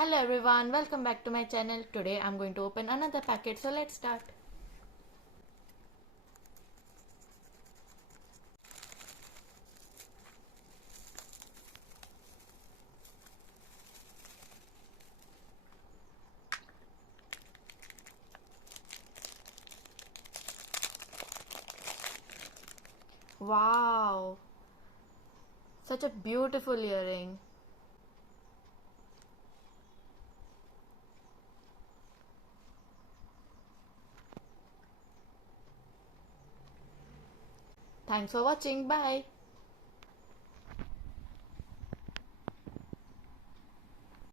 Hello everyone, welcome back to my channel. Today I'm going to open another packet, so let's start. Wow, such a beautiful earring. Thanks for watching. Bye.